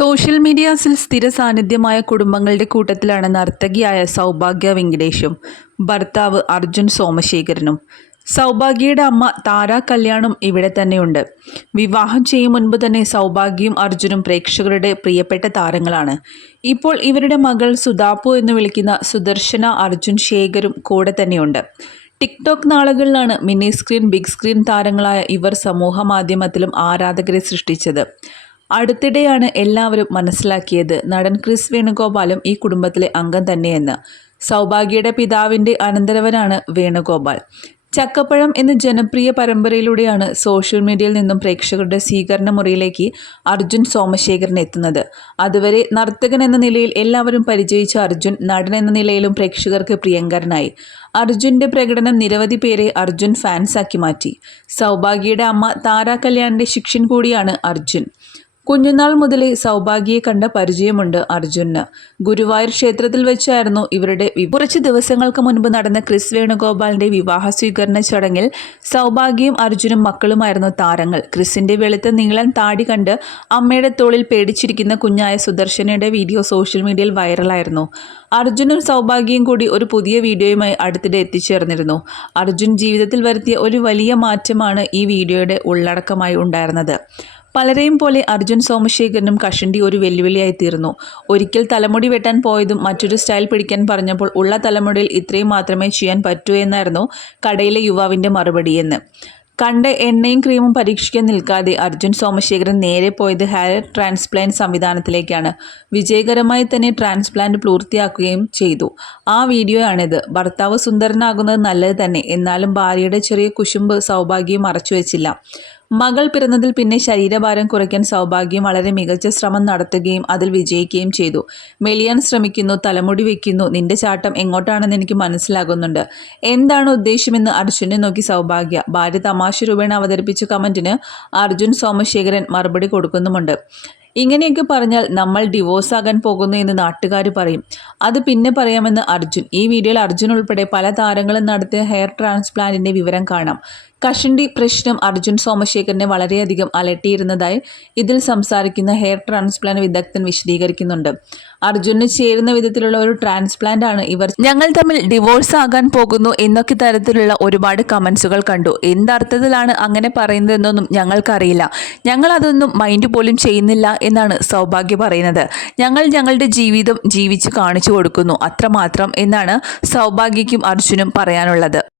Social മീഡിയാസിൽ സ്ഥിര സാന്നിധ്യമായ കുടുംബങ്ങളുടെ കൂട്ടത്തിലാണ് നർത്തകിയായ സൗഭാഗ്യ വെങ്കടേഷും ഭർത്താവ് അർജുൻ സോമശേഖരനും. സൗഭാഗ്യയുടെ അമ്മ താര കല്യാണും ഇവിടെ തന്നെയുണ്ട്. വിവാഹം ചെയ്യും മുൻപ് തന്നെ സൗഭാഗ്യയും അർജുനും പ്രേക്ഷകരുടെ പ്രിയപ്പെട്ട താരങ്ങളാണ്. ഇപ്പോൾ ഇവരുടെ മകൾ സുധാപ്പു എന്ന് വിളിക്കുന്ന സുദർശന അർജുൻ ശേഖരും കൂടെ തന്നെയുണ്ട്. ടിക്ടോക്ക് നാളുകളിലാണ് മിനി സ്ക്രീൻ ബിഗ് സ്ക്രീൻ താരങ്ങളായ ഇവർ സമൂഹ മാധ്യമത്തിലും ആരാധകരെ സൃഷ്ടിച്ചത്. അടുത്തിടെയാണ് എല്ലാവരും മനസ്സിലാക്കിയത്. നടൻ ക്രിസ് വേണുഗോപാലും ഈ കുടുംബത്തിലെ അംഗം തന്നെയെന്ന്. സൗഭാഗ്യയുടെ പിതാവിന്റെ അനന്തരവനാണ് വേണുഗോപാൽ. ചക്കപ്പഴം എന്ന ജനപ്രിയ പരമ്പരയിലൂടെയാണ് സോഷ്യൽ മീഡിയയിൽ നിന്നും പ്രേക്ഷകരുടെ സ്വീകരണ മുറിയിലേക്ക് അർജുൻ സോമശേഖരൻ എത്തുന്നത്. അതുവരെ നർത്തകൻ എന്ന നിലയിൽ എല്ലാവരും പരിചയിച്ച അർജുൻ നടൻ എന്ന നിലയിലും പ്രേക്ഷകർക്ക് പ്രിയങ്കരനായി. അർജുന്റെ പ്രകടനം നിരവധി പേരെ അർജുൻ ഫാൻസാക്കി മാറ്റി. സൗഭാഗ്യയുടെ അമ്മ താര കല്യാണിന്റെ ശിക്ഷൻ കൂടിയാണ് അർജുൻ. കുഞ്ഞുനാൾ മുതലേ സൗഭാഗ്യയെ കണ്ട പരിചയമുണ്ട് അർജുന്. ഗുരുവായൂർ ക്ഷേത്രത്തിൽ വെച്ചായിരുന്നു ഇവരുടെ കുറച്ച് ദിവസങ്ങൾക്ക് മുൻപ് നടന്ന ക്രിസ് വേണുഗോപാലിന്റെ വിവാഹ സ്വീകരണ ചടങ്ങിൽ സൗഭാഗ്യയും അർജുനും മക്കളുമായിരുന്നു താരങ്ങൾ. ക്രിസിന്റെ വെളുത്ത നീളൻ താടി കണ്ട് അമ്മയുടെ തോളിൽ പേടിച്ചിരിക്കുന്ന കുഞ്ഞായ സുദർശനയുടെ വീഡിയോ സോഷ്യൽ മീഡിയയിൽ വൈറലായിരുന്നു. അർജുനും സൗഭാഗ്യയും കൂടി ഒരു പുതിയ വീഡിയോയുമായി അടുത്തിടെ എത്തിച്ചേർന്നിരുന്നു. അർജുൻ ജീവിതത്തിൽ വരുത്തിയ ഒരു വലിയ മാറ്റമാണ് ഈ വീഡിയോയുടെ ഉള്ളടക്കമായി ഉണ്ടായിരുന്നത്. പലരെയും പോലെ അർജുൻ സോമശേഖരനും കഷണ്ടി ഒരു വെല്ലുവിളിയായി തീർന്നു. ഒരിക്കൽ തലമുടി വെട്ടാൻ പോയതും മറ്റൊരു സ്റ്റൈൽ പിടിക്കാൻ പറഞ്ഞപ്പോൾ ഉള്ള തലമുടിയിൽ ഇത്രയും മാത്രമേ ചെയ്യാൻ പറ്റൂ എന്നായിരുന്നു കടയിലെ യുവാവിന്റെ മറുപടിയെന്ന്. കണ്ട് എണ്ണയും ക്രീമും പരീക്ഷിക്കാൻ നിൽക്കാതെ അർജുൻ സോമശേഖരൻ നേരെ പോയത് ഹെയർ ട്രാൻസ്പ്ലാന്റ് സംവിധാനത്തിലേക്കാണ്. വിജയകരമായി തന്നെ ട്രാൻസ്പ്ലാന്റ് പൂർത്തിയാക്കുകയും ചെയ്തു. ആ വീഡിയോയാണിത്. ഭർത്താവ് സുന്ദരനാകുന്നത് നല്ലത് തന്നെ. എന്നാലും ഭാര്യയുടെ ചെറിയ കുശുമ്പ് സൗഭാഗ്യം മറച്ചുവെച്ചില്ല. മകൾ പിറന്നതിൽ പിന്നെ ശരീരഭാരം കുറയ്ക്കാൻ സൗഭാഗ്യം വളരെ മികച്ച ശ്രമം നടത്തുകയും അതിൽ വിജയിക്കുകയും ചെയ്തു. മെലിയാൻ ശ്രമിക്കുന്നു തലമുടി വെക്കുന്നു. നിന്റെ ചാട്ടം എങ്ങോട്ടാണെന്ന് എനിക്ക് മനസ്സിലാകുന്നുണ്ട്. എന്താണ് ഉദ്ദേശമെന്ന് അർജുനെ നോക്കി സൗഭാഗ്യ. ഭാര്യ തമാശ രൂപേണ അവതരിപ്പിച്ച കമന്റിന് അർജുൻ സോമശേഖരൻ മറുപടി കൊടുക്കുന്നുമുണ്ട്. ഇങ്ങനെയൊക്കെ പറഞ്ഞാൽ നമ്മൾ ഡിവോഴ്സ് ആകാൻ പോകുന്നു എന്ന് നാട്ടുകാർ പറയും. അത് പിന്നെ പറയാമെന്ന് അർജുൻ. ഈ വീഡിയോയിൽ അർജുൻ ഉൾപ്പെടെ പല താരങ്ങളും നടത്തിയ ഹെയർ ട്രാൻസ്പ്ലാന്റിന്റെ വിവരം കാണാം. കഷണ്ടി പ്രശ്നം അർജുൻ സോമശേഖരനെ വളരെയധികം അലട്ടിയിരുന്നതായി ഇതിൽ സംസാരിക്കുന്ന ഹെയർ ട്രാൻസ്പ്ലാന്റ് വിദഗ്ധൻ വിശദീകരിക്കുന്നുണ്ട്. അർജുന് ചേരുന്ന വിധത്തിലുള്ള ഒരു ട്രാൻസ്പ്ലാന്റ് ആണ് ഇവർ ഞങ്ങൾ തമ്മിൽ ഡിവോഴ്സ് ആകാൻ പോകുന്നു എന്നൊക്കെ തരത്തിലുള്ള ഒരുപാട് കമൻസുകൾ കണ്ടു. എന്തർത്ഥത്തിലാണ് അങ്ങനെ പറയുന്നതെന്നൊന്നും ഞങ്ങൾക്കറിയില്ല. ഞങ്ങൾ അതൊന്നും മൈൻഡ് പോലും ചെയ്യുന്നില്ല എന്നാണ് സൗഭാഗ്യ പറയുന്നത്. ഞങ്ങൾ ഞങ്ങളുടെ ജീവിതം ജീവിച്ച് കാണിച്ചു കൊടുക്കുന്നു. അത്രമാത്രം എന്നാണ് സൗഭാഗ്യയ്ക്കും അർജുനും പറയാനുള്ളത്.